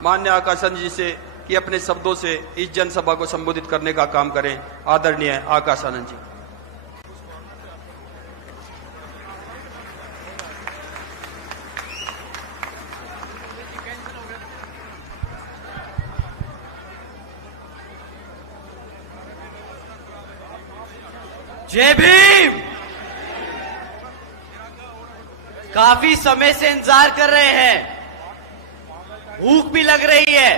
माननीय आकाश जी से कि अपने शब्दों से इस जनसभा को संबोधित करने का काम करें। आदरणीय आकाश आनंद जी। जय भीम। काफी समय से इंतजार कर रहे हैं, भूख भी लग रही है,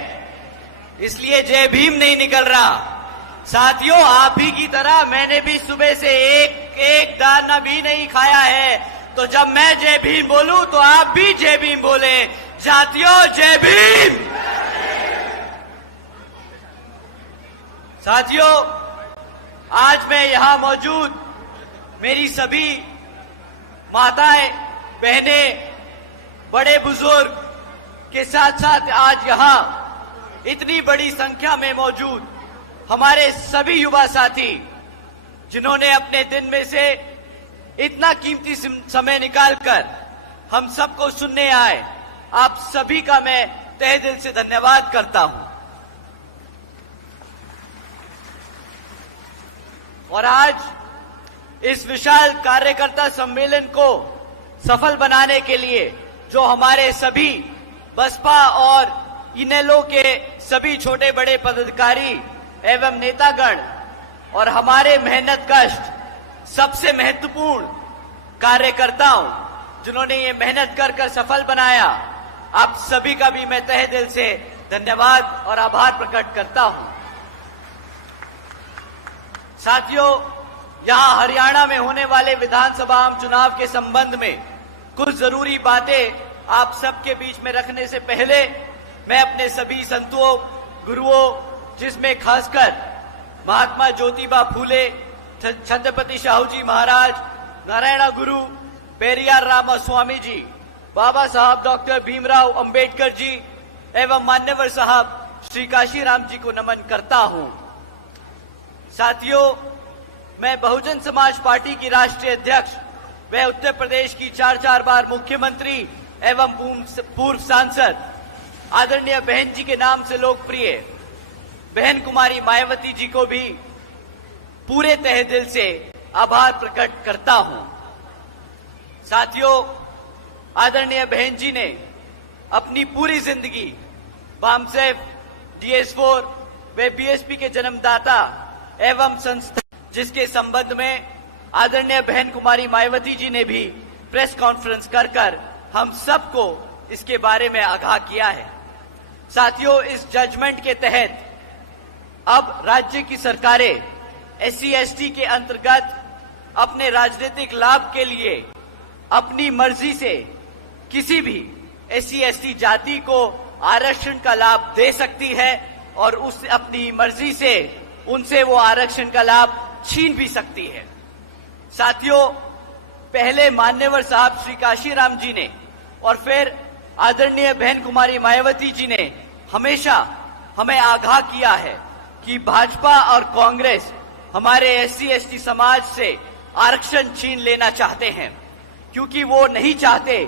इसलिए जय भीम नहीं निकल रहा। साथियों, आप ही की तरह मैंने भी सुबह से एक दाना भी नहीं खाया है, तो जब मैं जय भीम बोलूं तो आप भी जय भीम बोले। साथियों, जय भीम। साथियों, आज मैं यहां मौजूद मेरी सभी माताएं, बहनें, बड़े बुजुर्ग के साथ साथ आज यहां इतनी बड़ी संख्या में मौजूद हमारे सभी युवा साथी जिन्होंने अपने दिन में से इतना कीमती समय निकालकर हम सबको सुनने आए, आप सभी का मैं तहे दिल से धन्यवाद करता हूं। और आज इस विशाल कार्यकर्ता सम्मेलन को सफल बनाने के लिए जो हमारे सभी बसपा और इनेलो के सभी छोटे बड़े पदाधिकारी एवं नेतागण और हमारे मेहनत कष्ट सबसे महत्वपूर्ण कार्यकर्ताओं जिन्होंने ये मेहनत कर कर सफल बनाया, आप सभी का भी मैं तहे दिल से धन्यवाद और आभार प्रकट करता हूं। साथियों, यहां हरियाणा में होने वाले विधानसभा आम चुनाव के संबंध में कुछ जरूरी बातें आप सबके बीच में रखने से पहले मैं अपने सभी संतों, गुरुओं, जिसमें खासकर महात्मा ज्योतिबा फूले, छत्रपति शाहू जी महाराज, नारायण गुरु, पेरियार रामास्वामी जी, बाबा साहब डॉक्टर भीमराव अंबेडकर जी एवं मान्यवर साहब श्री काशीराम जी को नमन करता हूं। साथियों, मैं बहुजन समाज पार्टी की राष्ट्रीय अध्यक्ष व उत्तर प्रदेश की 4 बार मुख्यमंत्री एवं पूर्व सांसद आदरणीय बहन जी के नाम से लोकप्रिय बहन कुमारी मायावती जी को भी पूरे तहे दिल से आभार प्रकट करता हूं। साथियों, आदरणीय बहन जी ने अपनी पूरी जिंदगी बामसेफ, DS4 व बीएसपी के जन्मदाता एवं संस्था जिसके संबंध में आदरणीय बहन कुमारी मायावती जी ने भी प्रेस कॉन्फ्रेंस कर कर हम सबको इसके बारे में आगाह किया है। साथियों, इस जजमेंट के तहत अब राज्य की सरकारें SC/ST के अंतर्गत अपने राजनीतिक लाभ के लिए अपनी मर्जी से किसी भी SC/ST जाति को आरक्षण का लाभ दे सकती है और उस अपनी मर्जी से उनसे वो आरक्षण का लाभ छीन भी सकती है। साथियों, पहले मान्यवर साहब श्री काशीराम जी ने और फिर आदरणीय बहन कुमारी मायावती जी ने हमेशा हमें आगाह किया है कि भाजपा और कांग्रेस हमारे SC/ST समाज से आरक्षण छीन लेना चाहते हैं, क्योंकि वो नहीं चाहते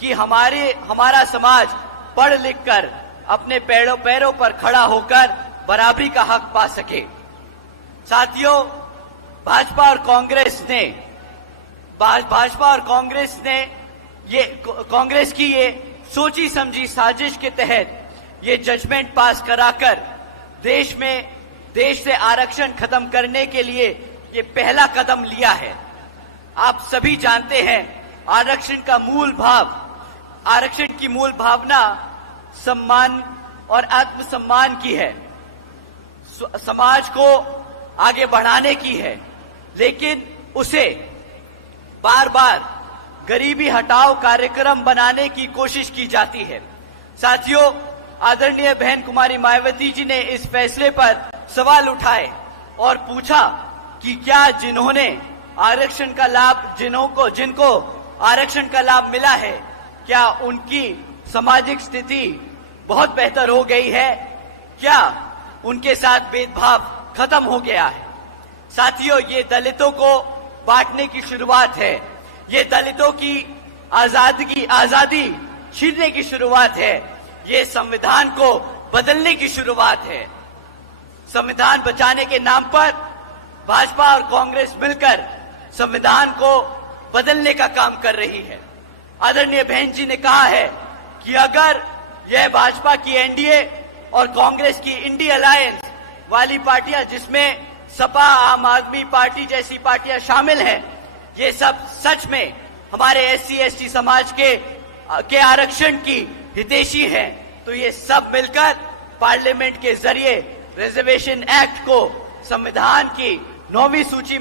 कि हमारा समाज पढ़ लिख कर अपने पैरों पर खड़ा होकर बराबरी का हक पा सके। साथियों, भाजपा और कांग्रेस ने कांग्रेस की ये सोची समझी साजिश के तहत ये जजमेंट पास कराकर देश से आरक्षण खत्म करने के लिए ये पहला कदम लिया है। आप सभी जानते हैं, आरक्षण की मूल भावना सम्मान और आत्मसम्मान की है, समाज को आगे बढ़ाने की है, लेकिन उसे बार बार गरीबी हटाओ कार्यक्रम बनाने की कोशिश की जाती है। साथियों, आदरणीय बहन कुमारी मायावती जी ने इस फैसले पर सवाल उठाए और पूछा कि क्या जिन्होंने आरक्षण का लाभ जिनको आरक्षण का लाभ मिला है, क्या उनकी सामाजिक स्थिति बहुत बेहतर हो गई है, क्या उनके साथ भेदभाव खत्म हो गया है। साथियों, ये दलितों को बांटने की शुरुआत है, ये दलितों की आजादी छीनने की शुरुआत है, ये संविधान को बदलने की शुरुआत है। संविधान बचाने के नाम पर भाजपा और कांग्रेस मिलकर संविधान को बदलने का काम कर रही है। आदरणीय बहन जी ने कहा है कि अगर यह भाजपा की एनडीए और कांग्रेस की इंडिया अलायंस वाली पार्टियां, जिसमें सपा, आम आदमी पार्टी जैसी पार्टियां शामिल हैं, ये सब सच में हमारे एससी एसटी समाज के आरक्षण की हितैषी हैं, तो ये सब मिलकर पार्लियामेंट के जरिए रिजर्वेशन एक्ट को संविधान की 9वीं सूची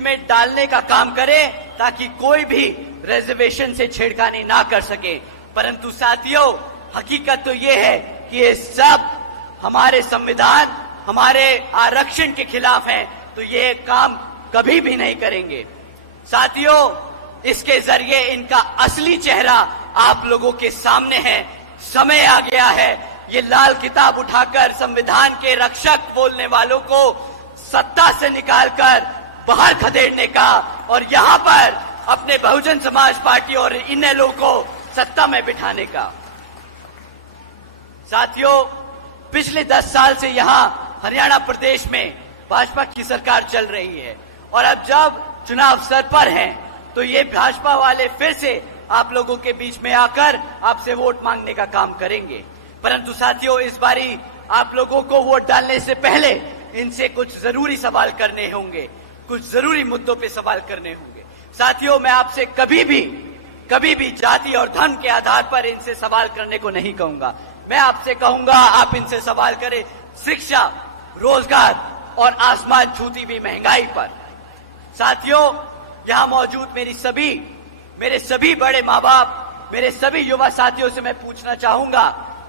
में डालने का काम करें, ताकि कोई भी रिजर्वेशन से छेड़खानी ना कर सके। परंतु साथियों, हकीकत तो ये है कि ये सब हमारे संविधान, हमारे आरक्षण के खिलाफ हैं, तो ये काम कभी भी नहीं करेंगे। साथियों, इसके जरिए इनका असली चेहरा आप लोगों के सामने है। समय आ गया है ये लाल किताब उठाकर संविधान के रक्षक बोलने वालों को सत्ता से निकालकर बाहर खदेड़ने का, और यहां पर अपने बहुजन समाज पार्टी और इनेलो को सत्ता में बिठाने का। साथियों, पिछले 10 साल से यहां हरियाणा प्रदेश में भाजपा की सरकार चल रही है, और अब जब चुनाव सर पर हैं, तो ये भाजपा वाले फिर से आप लोगों के बीच में आकर आपसे वोट मांगने का काम करेंगे। परंतु साथियों, इस बारी आप लोगों को वोट डालने से पहले इनसे कुछ जरूरी सवाल करने होंगे, कुछ जरूरी मुद्दों पे सवाल करने होंगे। साथियों, मैं आपसे कभी भी जाति और धर्म के आधार पर इनसे सवाल करने को नहीं कहूंगा। मैं आपसे कहूंगा, आप इनसे सवाल करें शिक्षा, रोजगार और आसमान छूती हुई महंगाई पर। साथियों, यहां मौजूद मेरे सभी बड़े माँ बाप, मेरे सभी युवा साथियों से मैं पूछना चाहूंगा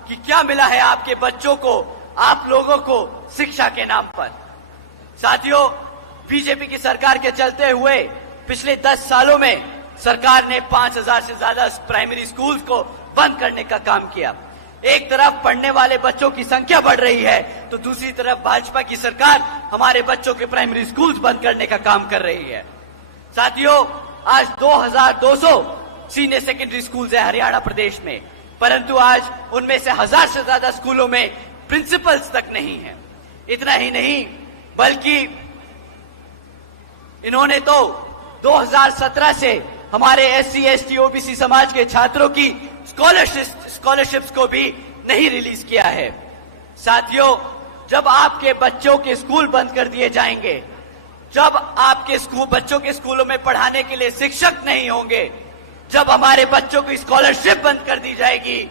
कि क्या मिला है आपके बच्चों को, आप लोगों को शिक्षा के नाम पर। साथियों, बीजेपी की सरकार के चलते हुए पिछले 10 सालों में सरकार ने 5000 से ज्यादा प्राइमरी स्कूल्स को बंद करने का काम किया। एक तरफ पढ़ने वाले बच्चों की संख्या बढ़ रही है, तो दूसरी तरफ भाजपा की सरकार हमारे बच्चों के प्राइमरी स्कूल्स बंद करने का काम कर रही है। साथियों, आज 2200 सीनियर सेकेंडरी स्कूल्स है हरियाणा प्रदेश में, परंतु आज उनमें से 1000 से ज्यादा स्कूलों में प्रिंसिपल्स तक नहीं है। इतना ही नहीं, बल्कि इन्होंने तो 2017 से हमारे एससी एसटी ओबीसी समाज के छात्रों की स्कॉलरशिप्स को भी नहीं रिलीज किया है। साथियों, जब आपके बच्चों के स्कूल बंद कर दिए जाएंगे, जब आपके बच्चों के स्कूलों में पढ़ाने के लिए शिक्षक नहीं होंगे, जब हमारे बच्चों की स्कॉलरशिप बंद कर दी जाएगी,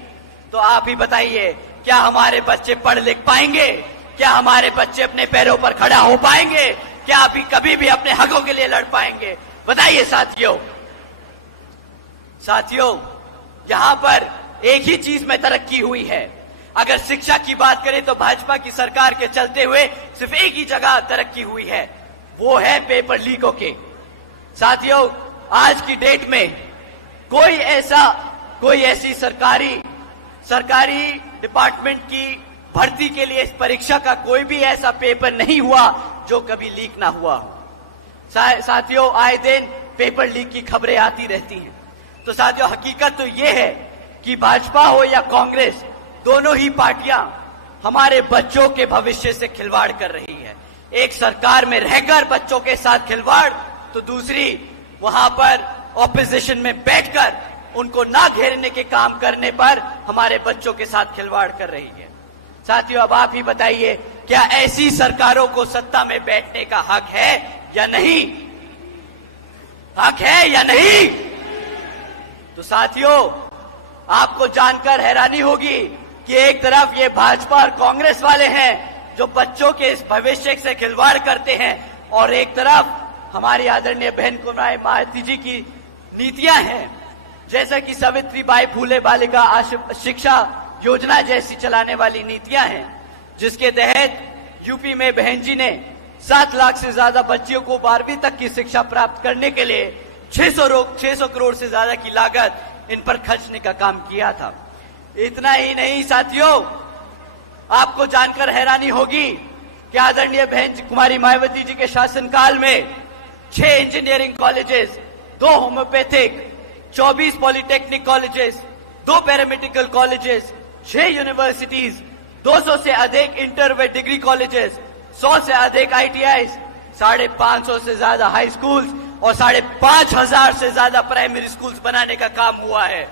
तो आप ही बताइए, क्या हमारे बच्चे पढ़ लिख पाएंगे? क्या हमारे बच्चे अपने पैरों पर खड़ा हो पाएंगे? क्या आप ही कभी भी अपने हकों के लिए लड़ पाएंगे? बताइए साथियों, यहां पर एक ही चीज में तरक्की हुई है। अगर शिक्षा की बात करें तो भाजपा की सरकार के चलते हुए सिर्फ एक ही जगह तरक्की हुई है, वो है पेपर लीकों के। साथियों, आज की डेट में कोई ऐसी सरकारी डिपार्टमेंट की भर्ती के लिए इस परीक्षा का कोई भी ऐसा पेपर नहीं हुआ जो कभी लीक ना हुआ हो। साथियों, आए दिन पेपर लीक की खबरें आती रहती हैं। तो साथियों, हकीकत तो ये है कि भाजपा हो या कांग्रेस, दोनों ही पार्टियां हमारे बच्चों के भविष्य से खिलवाड़ कर रही है। एक सरकार में रहकर बच्चों के साथ खिलवाड़, तो दूसरी वहां पर ऑपोजिशन में बैठकर उनको ना घेरने के काम करने पर हमारे बच्चों के साथ खिलवाड़ कर रही है। साथियों, अब आप ही बताइए, क्या ऐसी सरकारों को सत्ता में बैठने का हक है या नहीं? हक है या नहीं? तो साथियों, आपको जानकर हैरानी होगी कि एक तरफ ये भाजपा और कांग्रेस वाले हैं जो बच्चों के इस भविष्य से खिलवाड़ करते हैं, और एक तरफ हमारी आदरणीय बहन कुमारी मायावती जी की नीतियां हैं, जैसा कि सावित्रीबाई फुले बालिका शिक्षा योजना जैसी चलाने वाली नीतियां हैं, जिसके तहत यूपी में बहन जी ने 7 लाख से ज्यादा बच्चियों को 12वीं तक की शिक्षा प्राप्त करने के लिए 600 करोड़ से ज्यादा की लागत इन पर खर्चने का काम किया था। इतना ही नहीं साथियों, आपको जानकर हैरानी होगी कि आदरणीय बहन कुमारी मायावती जी के शासनकाल में 6 engineering colleges, 2 homeopathic, 24 polytechnic colleges, 2 paramedical colleges, 6 universities, 200 से अधिक इंटर व डिग्री कॉलेजेस, 100 से अधिक ITIs, 550 से ज्यादा हाई स्कूल्स और 5,500 से ज्यादा प्राइमरी स्कूल्स बनाने का काम हुआ है।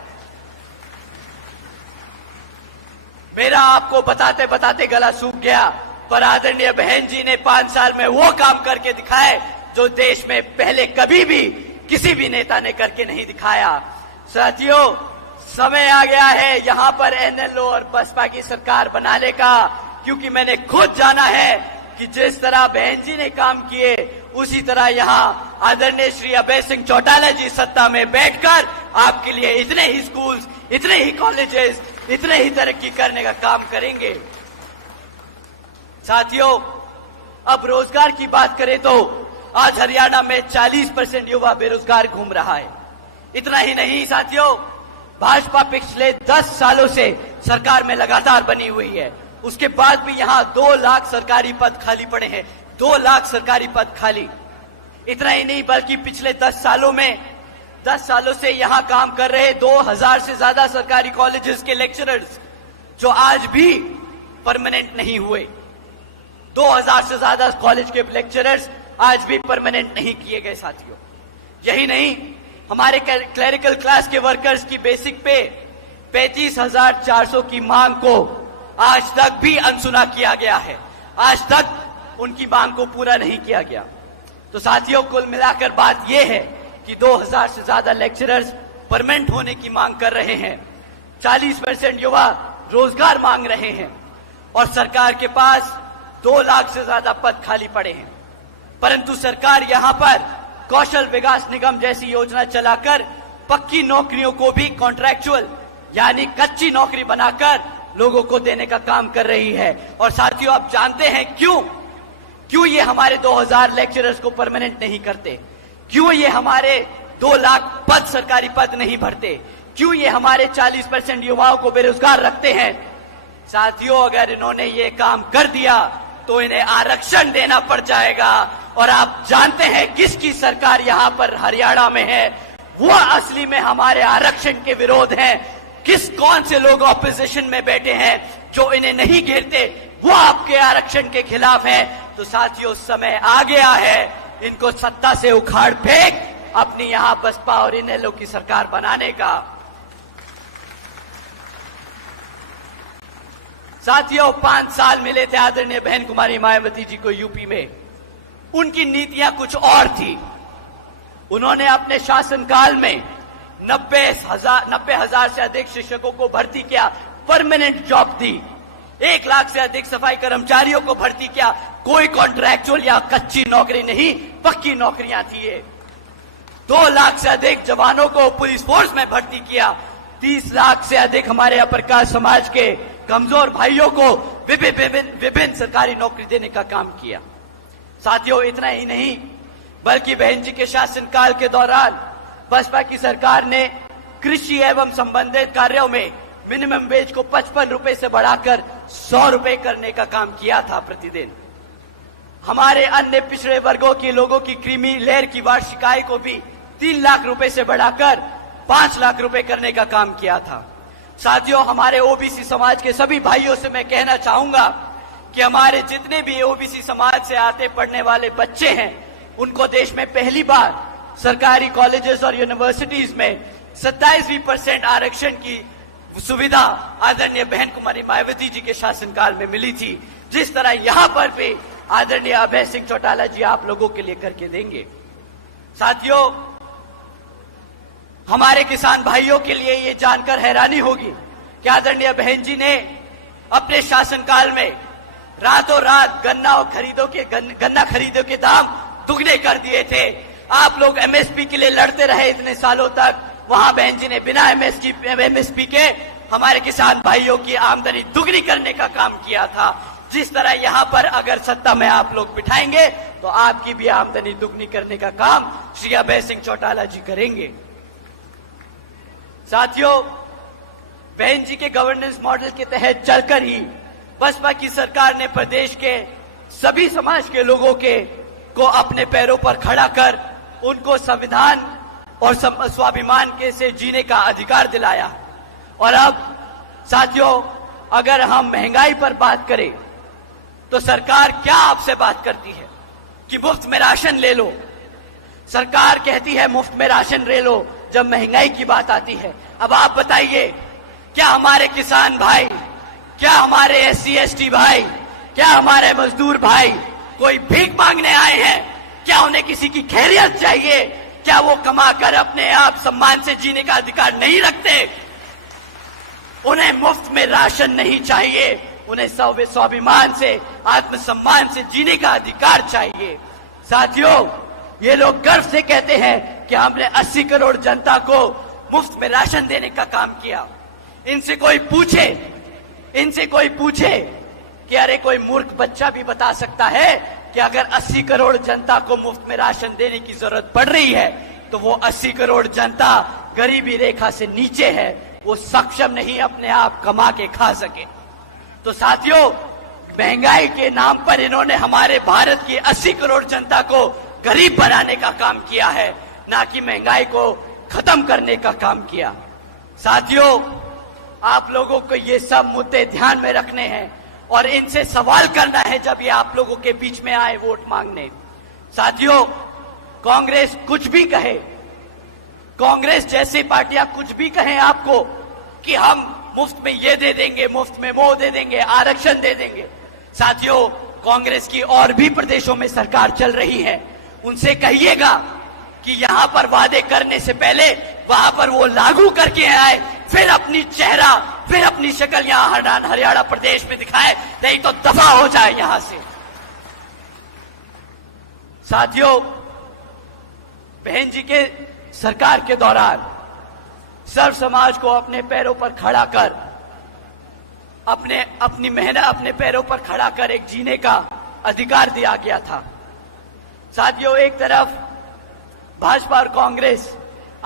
मेरा आपको बताते बताते गला सूख गया, पर आदरणीय बहन जी ने 5 साल में वो काम करके दिखाए जो देश में पहले कभी भी किसी भी नेता ने करके नहीं दिखाया। साथियों, समय आ गया है यहां पर NLO और बसपा की सरकार बनाने का, क्योंकि मैंने खुद जाना है कि जिस तरह बहन जी ने काम किए उसी तरह यहां आदरणीय श्री अभय सिंह चौटाला जी सत्ता में बैठकर आपके लिए इतने ही स्कूल्स, इतने ही कॉलेजेस, इतने ही तरक्की करने का काम करेंगे। साथियों, अब रोजगार की बात करें तो आज हरियाणा में 40% युवा बेरोजगार घूम रहा है। इतना ही नहीं साथियों, भाजपा पिछले 10 सालों से सरकार में लगातार बनी हुई है, उसके बाद भी यहां 2 लाख सरकारी पद खाली पड़े हैं। 2 लाख सरकारी पद खाली। इतना ही नहीं बल्कि पिछले 10 सालों से यहां काम कर रहे 2000 से ज्यादा सरकारी कॉलेजेस के लेक्चरर्स जो आज भी परमानेंट नहीं हुए। 2000 से ज्यादा कॉलेज के लेक्चरर्स आज भी परमानेंट नहीं किए गए साथियों। यही नहीं, हमारे क्लरिकल क्लास के वर्कर्स की बेसिक पे 35,400 की मांग को आज तक भी अनसुना किया गया है। आज तक उनकी मांग को पूरा नहीं किया गया। तो साथियों, कुल मिलाकर बात यह है कि 2000 से ज्यादा लेक्चरर्स परमानेंट होने की मांग कर रहे हैं, 40% युवा रोजगार मांग रहे हैं और सरकार के पास 2 लाख से ज्यादा पद खाली पड़े हैं। परंतु सरकार यहां पर कौशल विकास निगम जैसी योजना चलाकर पक्की नौकरियों को भी कॉन्ट्रैक्चुअल यानी कच्ची नौकरी बनाकर लोगों को देने का काम कर रही है। और साथियों, आप जानते हैं क्यों ये हमारे 2000 लेक्चरर्स को परमानेंट नहीं करते? क्यों ये हमारे 2 लाख पद सरकारी पद नहीं भरते? क्यों ये हमारे 40% युवाओं को बेरोजगार रखते हैं? साथियों, अगर इन्होंने ये काम कर दिया तो इन्हें आरक्षण देना पड़ जाएगा। और आप जानते हैं किसकी सरकार यहां पर हरियाणा में है? वो असली में हमारे आरक्षण के विरोध है। कौन से लोग ऑपोजिशन में बैठे हैं जो इन्हें नहीं घेरते, वो आपके आरक्षण के खिलाफ है। तो साथियों, समय आ गया है इनको सत्ता से उखाड़ फेंक अपनी यहां बसपा और NLO की सरकार बनाने का। साथियों, 5 साल मिले थे आदरणीय बहन कुमारी मायावती जी को यूपी में। उनकी नीतियां कुछ और थी। उन्होंने अपने शासनकाल में 90,000 से अधिक शिक्षकों को भर्ती किया, परमानेंट जॉब दी। 1 लाख से अधिक सफाई कर्मचारियों को भर्ती किया, कोई कॉन्ट्रैक्चुअल या कच्ची नौकरी नहीं, पक्की नौकरियां थी ये। 2 लाख से अधिक जवानों को पुलिस फोर्स में भर्ती किया। 30 लाख से अधिक हमारे अपर कास्ट समाज के कमजोर भाइयों को विभिन्न सरकारी नौकरी देने का काम किया। साथियों, इतना ही नहीं बल्कि बहन जी के शासनकाल के दौरान बसपा की सरकार ने कृषि एवं संबंधित कार्यों में मिनिमम वेज को 55 रुपए से बढ़ाकर 100 रुपए करने का काम किया था प्रतिदिन। हमारे अन्य पिछड़े वर्गों के लोगों की क्रीमी लेयर की वार्षिक आय को भी 3 लाख रुपए से बढ़ाकर 5 लाख रुपए करने का काम किया था। साथियों, हमारे ओबीसी समाज के सभी भाइयों से मैं कहना चाहूंगा कि हमारे जितने भी ओबीसी समाज से आते पढ़ने वाले बच्चे हैं, उनको देश में पहली बार सरकारी कॉलेजेस और यूनिवर्सिटीज में 27% आरक्षण की सुविधा आदरणीय बहन कुमारी मायावती जी के शासनकाल में मिली थी। जिस तरह यहां पर भी आदरणीय अभय सिंह चौटाला जी आप लोगों के लिए करके देंगे। साथियों, हमारे किसान भाइयों के लिए ये जानकर हैरानी होगी कि आदरणीय बहन जी ने अपने शासनकाल में रातों रात गन्ना खरीदों के दाम दुगने कर दिए थे। आप लोग MSP के लिए लड़ते रहे इतने सालों तक, वहां बहन जी ने बिना MSP के हमारे किसान भाइयों की आमदनी दुगनी करने का काम किया था। जिस तरह यहां पर अगर सत्ता में आप लोग बिठाएंगे तो आपकी भी आमदनी दुगनी करने का काम श्री अभय सिंह चौटाला जी करेंगे। साथियों, बहन जी के गवर्नेंस मॉडल के तहत चलकर ही बसपा की सरकार ने प्रदेश के सभी समाज के लोगों को अपने पैरों पर खड़ा कर उनको संविधान और स्वाभिमान के से जीने का अधिकार दिलाया। और अब साथियों, अगर हम महंगाई पर बात करें तो सरकार क्या आपसे बात करती है कि मुफ्त में राशन ले लो। सरकार कहती है मुफ्त में राशन ले लो जब महंगाई की बात आती है। अब आप बताइए, क्या हमारे किसान भाई, क्या हमारे SC ST भाई, क्या हमारे मजदूर भाई कोई भीख मांगने आए हैं? क्या उन्हें किसी की खैरियत चाहिए? क्या वो कमाकर अपने आप सम्मान से जीने का अधिकार नहीं रखते? उन्हें मुफ्त में राशन नहीं चाहिए, उन्हें स्वाभिमान से, आत्मसम्मान से जीने का अधिकार चाहिए। साथियों, ये लोग गर्व से कहते हैं कि हमने 80 करोड़ जनता को मुफ्त में राशन देने का काम किया। इनसे कोई पूछे कि अरे कोई मूर्ख बच्चा भी बता सकता है कि अगर 80 करोड़ जनता को मुफ्त में राशन देने की जरूरत पड़ रही है तो वो 80 करोड़ जनता गरीबी रेखा से नीचे है, वो सक्षम नहीं अपने आप कमा के खा सके। तो साथियों, महंगाई के नाम पर इन्होंने हमारे भारत की 80 करोड़ जनता को गरीब बनाने का काम किया है, ना कि महंगाई को खत्म करने का काम किया। साथियों, आप लोगों को ये सब मुद्दे ध्यान में रखने हैं और इनसे सवाल करना है जब ये आप लोगों के बीच में आए वोट मांगने। साथियों, कांग्रेस कुछ भी कहे, कांग्रेस जैसी पार्टियां कुछ भी कहें आपको कि हम मुफ्त में ये दे देंगे, मुफ्त में वो दे देंगे, आरक्षण दे देंगे। साथियों, कांग्रेस की और भी प्रदेशों में सरकार चल रही है, उनसे कहिएगा कि यहां पर वादे करने से पहले वहां पर वो लागू करके आए, फिर अपनी शक्ल यहां हरियाणा प्रदेश में दिखाए, नहीं तो दफा हो जाए यहां से। साथियों, बहन जी के सरकार के दौरान सर्व समाज को अपने पैरों पर खड़ा कर, अपनी मेहनत अपने पैरों पर खड़ा कर एक जीने का अधिकार दिया गया था। साथियों, एक तरफ भाजपा और कांग्रेस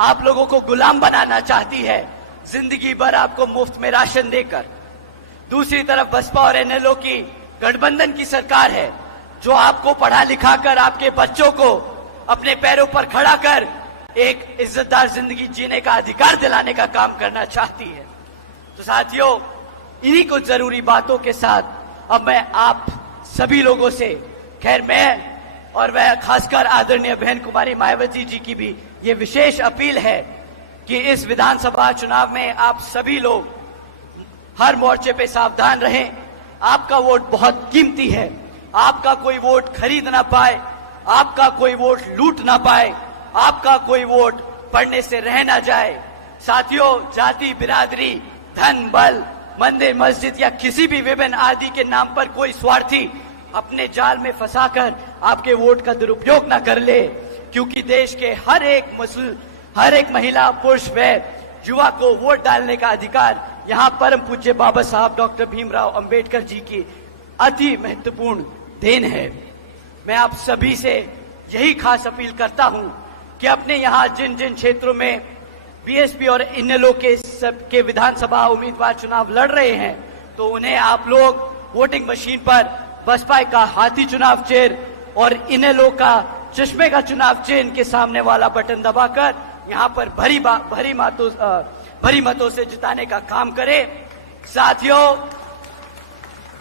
आप लोगों को गुलाम बनाना चाहती है, जिंदगी भर आपको मुफ्त में राशन देकर। दूसरी तरफ बसपा और NLO की गठबंधन की सरकार है जो आपको पढ़ा लिखा कर, आपके बच्चों को अपने पैरों पर खड़ा कर एक इज्जतदार जिंदगी जीने का अधिकार दिलाने का काम करना चाहती है। तो साथियों, इन्हीं कुछ जरूरी बातों के साथ अब मैं आप सभी लोगों से, खैर मैं और वह खासकर आदरणीय बहन कुमारी मायावती जी की भी ये विशेष अपील है कि इस विधानसभा चुनाव में आप सभी लोग हर मोर्चे पे सावधान रहें। आपका वोट बहुत कीमती है, आपका कोई वोट खरीद ना पाए, आपका कोई वोट लूट ना पाए, आपका कोई वोट पड़ने से रह ना जाए। साथियों, जाति, बिरादरी, धन, बल, मंदिर, मस्जिद या किसी भी विभिन्न आदि के नाम पर कोई स्वार्थी अपने जाल में फंसाकर आपके वोट का दुरुपयोग ना कर ले, क्योंकि देश के हर एक महिला, पुरुष व युवा को वोट डालने का अधिकार यहाँ परम पूज्य बाबा साहब डॉक्टर भीमराव अंबेडकर जी की अति महत्वपूर्ण देन है। मैं आप सभी से यही खास अपील करता हूँ कि अपने यहाँ जिन जिन क्षेत्रों में BSP और NLO के विधानसभा उम्मीदवार चुनाव लड़ रहे हैं, तो उन्हें आप लोग वोटिंग मशीन पर बसपा का हाथी चुनाव चिन्ह और NLO का चश्मे का चुनाव चिन्ह के सामने वाला बटन दबाकर यहाँ पर भरी मतों से जिताने का काम करें। साथियों,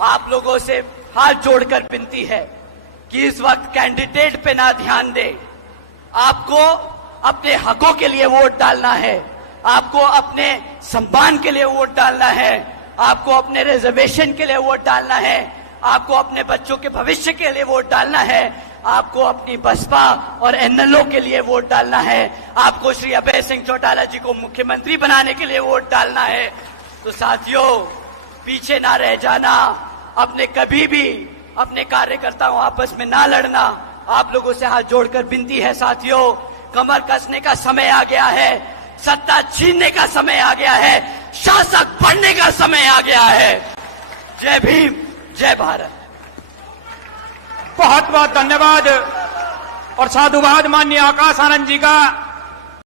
आप लोगों से हाथ जोड़कर विनती है कि इस वक्त कैंडिडेट पे ना ध्यान दे। आपको अपने हकों के लिए वोट डालना है, आपको अपने सम्मान के लिए वोट डालना है, आपको अपने रिजर्वेशन के लिए वोट डालना है, आपको अपने बच्चों के भविष्य के लिए वोट डालना है, आपको अपनी बसपा और NLO के लिए वोट डालना है, आपको श्री अभय सिंह चौटाला जी को मुख्यमंत्री बनाने के लिए वोट डालना है। तो साथियों, पीछे ना रह जाना, अपने कभी भी अपने कार्यकर्ताओं आपस में ना लड़ना। आप लोगों से हाथ जोड़कर विनती है साथियों, कमर कसने का समय आ गया है, सत्ता छीनने का समय आ गया है, शासक बनने का समय आ गया है। जय भीम, जय भारत। बहुत बहुत धन्यवाद और साधुवाद माननीय आकाश आनंद जी का।